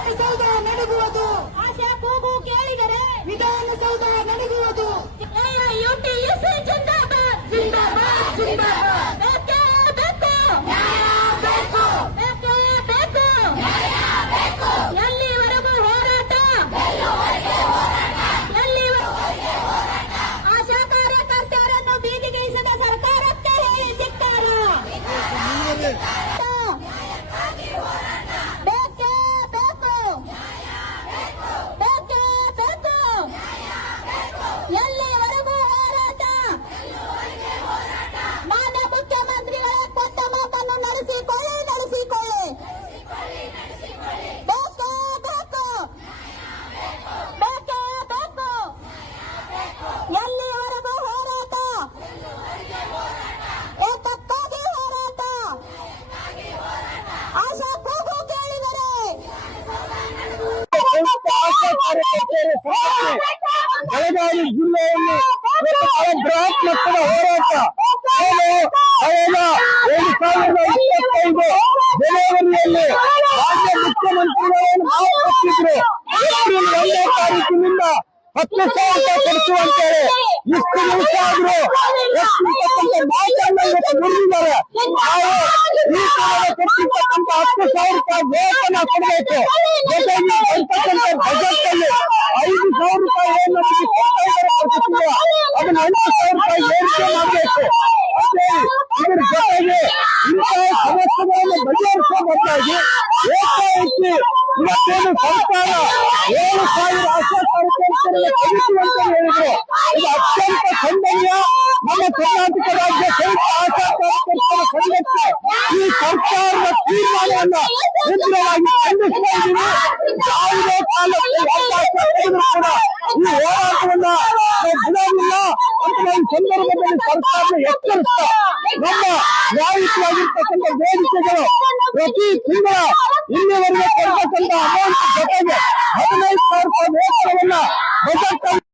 ವಿಧಾನಸೌಧ ನಡುಗುವುದು, ಆಶಾ ಕೂಗು ಕೇಳಿದರೆ ವಿಧಾನಸೌಧ ನಡುಗುವುದು. AIUTUC ಜಿಂದಾಬಾದ್ ಜಿಂದಾಬಾದ್ ಜಿಂದಾಬಾದ್. ಬೇಕೇ ಬೇಕು, ನ್ಯಾಯ ಬೇಕು, ಬೇಕೇ ಬೇಕು, ನ್ಯಾಯ ಬೇಕು. ಎಲ್ಲಿವರೆಗೂ ಹೋರಾಟ, ಆಶಾ ಕಾರ್ಯಕರ್ತರನ್ನು ಬೀದಿಗಿಳಿಸಿದ ಸರ್ಕಾರಕ್ಕೆ ಹೇಳಿ ಧಿಕ್ಕಾರ. ಬೇಕೇ ಬೇಕು, ಬೇಕೇ ಬೇಕು, ಎಲ್ಲಿವರೆಗೂ ಹೋರಾಟ. ಮಾನ್ಯ ಮುಖ್ಯಮಂತ್ರಿಗಳೇ ಕೊಟ್ಟ ಮಾತನ್ನು ನಡೆಸಿಕೊಳ್ಳಿ. ಬೇಕೇ ಬೇಕು, ಬೇಕೇ ಬೇಕು, ಎಲ್ಲಿವರೆಗೂ ಹೋರಾಟ, ಏತಕ್ಕಾಗಿ ಹೋರಾಟ. ಆಶಾ ಕೂಗು ಕೇಳಿದರೆ ಆಶಾ ಕಾರ್ಯಕರ್ತೆಯರ ಸಂಘಟನೆ ಬೆಳಗಾವಿ ಜಿಲ್ಲೆಯಲ್ಲಿ ಬೃಹತ್ ಮಟ್ಟದ ಹೋರಾಟ ಕಳೆದ 2025 ಜನವರಿಯಲ್ಲಿ ರಾಜ್ಯ ಮುಖ್ಯಮಂತ್ರಿಗಳನ್ನು ಮಾತುಕೊಟ್ಟಿದ್ರು. ಏಪ್ರಿಲ್ 1ನೇ ತಾರೀಕಿನಿಂದ 10,000 ಕೊಡಿಸುವಂತೇಳಿ ಇಷ್ಟು ದಿವಸ ಆದ್ರೂ ಮಾತನ್ನು ಮುರಿದಿದ್ದಾರೆ. ನಾವು ಈ ಕಾಲದ ಕೊಟ್ಟಿರ್ತಕ್ಕಂಥ 10,000 ರೂಪಾಯಿ ವೇತನ ಕೊಡಬೇಕು. ಜೊತೆಗೆ ಬರ್ತಕ್ಕಂಥ ಬಜೆಟ್ ಅಲ್ಲಿ 5,000 ರೂಪಾಯಿ ಏನು ನಮಗೆ ಕೊಡ್ತಾ ಇದ್ದಾರೆ ಪ್ರತಿದಿನ, ಅದನ್ನ 8,000 ರೂಪಾಯಿ ಏರಿಕೆ ಮಾಡಬೇಕು ಅಂತೇಳಿ ಇದ್ರ ಜೊತೆಗೆ ಇಂತಹ ಸಮಸ್ಯೆಗಳನ್ನು ಬಗೆಹರಿಸುವ ಬದಲಾಗಿ ಏಕಾಏಕಿ ಇವತ್ತೇನು ಸರ್ಕಾರ 7,000 ಆಶಾ ಕಾರ್ಯಕರ್ತರನ್ನು ತೆಗೆಸುವಂತ ಹೇಳಿದ್ರು. ಇದು ಅತ್ಯಂತ ಖಂಡನೀಯ. ನಮ್ಮ ಕರ್ನಾಟಕ ರಾಜ್ಯ ಸಂಯುಕ್ತ ಆಶಾ ಕಾರ್ಯಕರ್ತರ ಸಂಘಕ್ಕೆ ಈ ಸರ್ಕಾರದ ತೀರ್ಮಾನವನ್ನ ತೀವ್ರವಾಗಿ ಖಂಡಿಸ್ತಾ ಇದ್ದೀವಿ. ಯಾವುದೇ ಕಾಲಕ್ಕೆ ಅವಕಾಶ ತೆಗೆದರೂ ಕೂಡ ಈ ಹೋರಾಟವನ್ನ ನಾವು ಬಿಡೋದಿಲ್ಲ ಅಂತ ನಾವು ಸಂದರ್ಭದಲ್ಲಿ ಸರ್ಕಾರದ ಎಚ್ಚರಿಸ್ತಾ ನಮ್ಮ ನ್ಯಾಯಯುತವಾಗಿರ್ತಕ್ಕಂಥ ಬೇಡಿಕೆಗಳು ಪ್ರತಿ ತಿಂಗಳ ಇಲ್ಲಿವರೆಗೆ ಕೊಡ್ತಕ್ಕಂಥ ಅಮೌಂಟ್ ಜೊತೆಗೆ 15,000 ರೂಪಾಯಿ ವೇತನವನ್ನ ಬಜೆಟ್